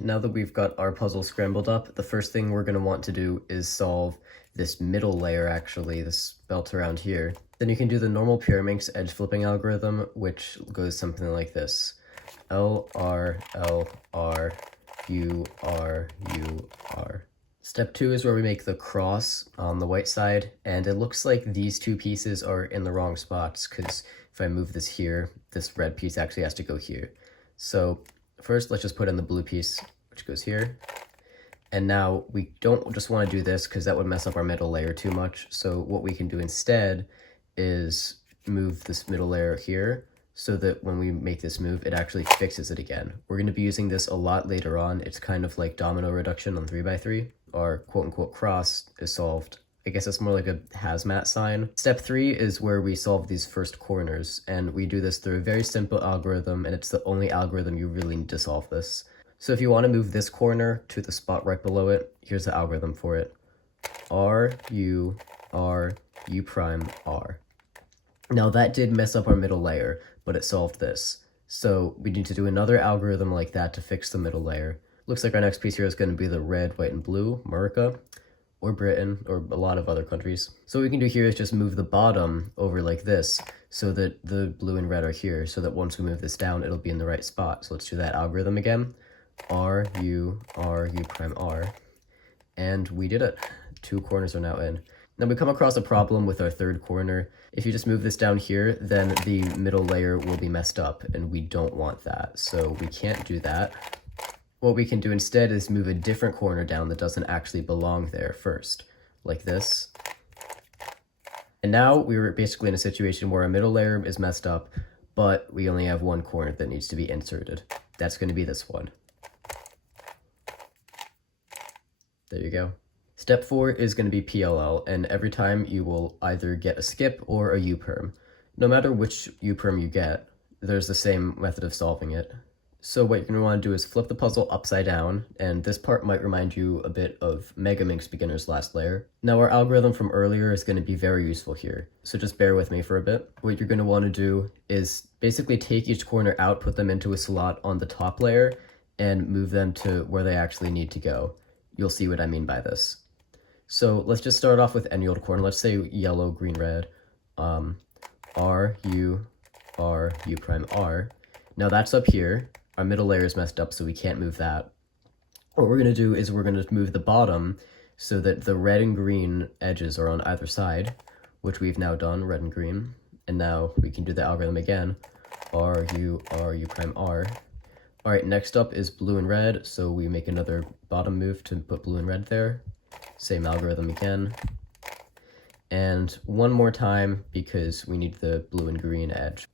now that we've got our puzzle scrambled up, the first thing we're going to want to do is solve this middle layer, actually, this belt around here. Then you can do the normal Pyraminx edge flipping algorithm, which goes something like this. L, R, L, R, U, R, U, R. Step 2 is where we make the cross on the white side, and it looks like these two pieces are in the wrong spots, because if I move this here, this red piece actually has to go here. So first, let's just put in the blue piece, which goes here. And now we don't just want to do this because that would mess up our middle layer too much. So what we can do instead is move this middle layer here so that when we make this move, it actually fixes it again. We're going to be using this a lot later on. It's kind of like domino reduction on 3x3. Our quote-unquote cross is solved. I guess it's more like a hazmat sign. Step 3 is where we solve these first corners, and we do this through a very simple algorithm, and it's the only algorithm you really need to solve this. So if you want to move this corner to the spot right below it, here's the algorithm for it. R, U, R, U prime, R. Now that did mess up our middle layer, but it solved this. So we need to do another algorithm like that to fix the middle layer. Looks like our next piece here is going to be the red, white, and blue, America, or Britain, or a lot of other countries. So what we can do here is just move the bottom over like this, so that the blue and red are here, so that once we move this down, it'll be in the right spot. So let's do that algorithm again. R, U prime, R. And we did it. 2 corners are now in. Now we come across a problem with our third corner. If you just move this down here, then the middle layer will be messed up, and we don't want that. So we can't do that. What we can do instead is move a different corner down that doesn't actually belong there first, like this. And now we're basically in a situation where our middle layer is messed up, but we only have one corner that needs to be inserted. That's going to be this one. There you go. Step 4 is going to be PLL, and every time you will either get a skip or a U-perm. No matter which U-perm you get, there's the same method of solving it. So what you're going to want to do is flip the puzzle upside down, and this part might remind you a bit of Megaminx Beginner's Last Layer. Now our algorithm from earlier is going to be very useful here, so just bear with me for a bit. What you're going to want to do is basically take each corner out, put them into a slot on the top layer, and move them to where they actually need to go. You'll see what I mean by this. So let's just start off with any old corner. Let's say yellow, green, red. R, U prime, R. Now that's up here. Our middle layer is messed up, so we can't move that. What we're going to do is we're going to move the bottom so that the red and green edges are on either side, which we've now done, red and green. And now we can do the algorithm again. R, U prime, R. All right, next up is blue and red, so we make another bottom move to put blue and red there. Same algorithm again. And one more time because we need the blue and green edge.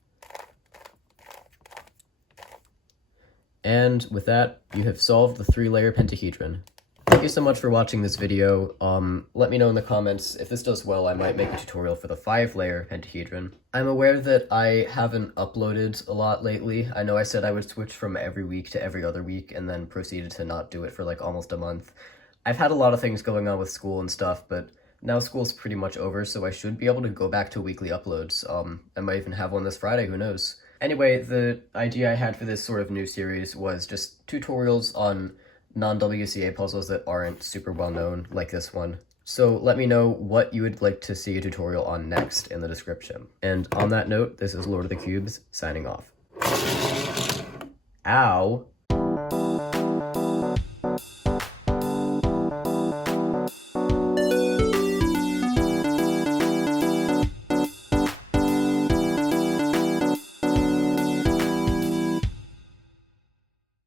And with that, you have solved the 3-layer pentahedron. Thank you so much for watching this video. Let me know in the comments. If this does well, I might make a tutorial for the 5-layer pentahedron. I'm aware that I haven't uploaded a lot lately. I know I said I would switch from every week to every other week and then proceeded to not do it for like almost a month. I've had a lot of things going on with school and stuff, but now school's pretty much over, so I should be able to go back to weekly uploads. I might even have one this Friday, who knows. Anyway, the idea I had for this sort of new series was just tutorials on non-WCA puzzles that aren't super well known, like this one. So let me know what you would like to see a tutorial on next in the description. And on that note, this is Lord of the Cubes, signing off. Ow!